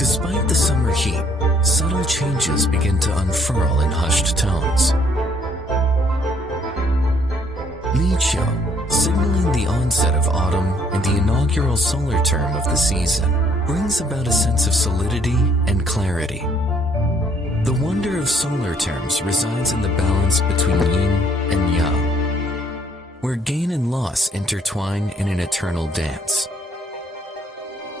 Despite the summer heat, subtle changes begin to unfurl in hushed tones. Li Qiu, signaling the onset of autumn and the inaugural solar term of the season, brings about a sense of solidity and clarity. The wonder of solar terms resides in the balance between yin and yang, where gain and loss intertwine in an eternal dance.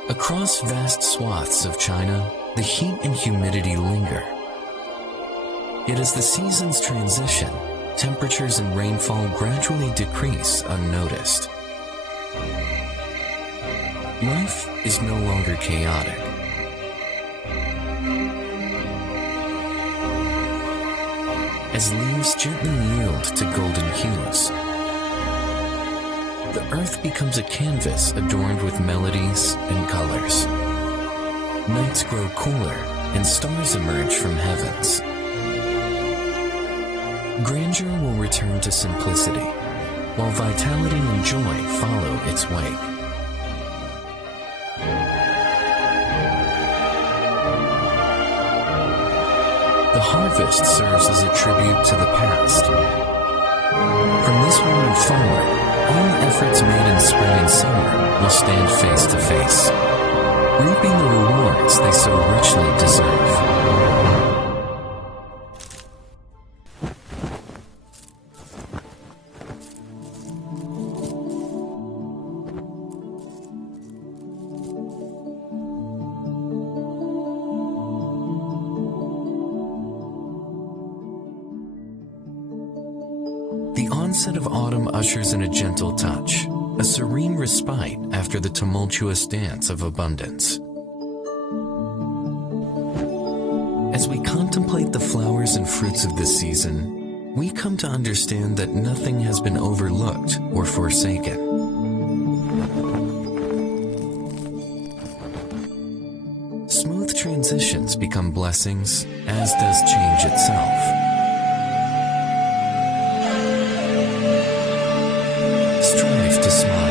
Across vast swaths of China, the heat and humidity linger. Yet as the seasons transition, temperatures and rainfall gradually decrease unnoticed. Life is no longer chaotic. As leaves gently yield to golden hues, the earth becomes a canvas adorned with melodies and colors. Nights grow cooler and stars emerge from heavens. Grandeur will return to simplicity, while vitality and joy follow its wake. The harvest serves as a tribute to the past. From this moment forward, all efforts made in spring and summer will stand face to face, reaping the rewards they so richly deserve. The onset of autumn ushers in a gentle touch, a serene respite after the tumultuous dance of abundance. As we contemplate the flowers and fruits of this season, we come to understand that nothing has been overlooked or forsaken. Smooth transitions become blessings, as does change itself. Strive to smile.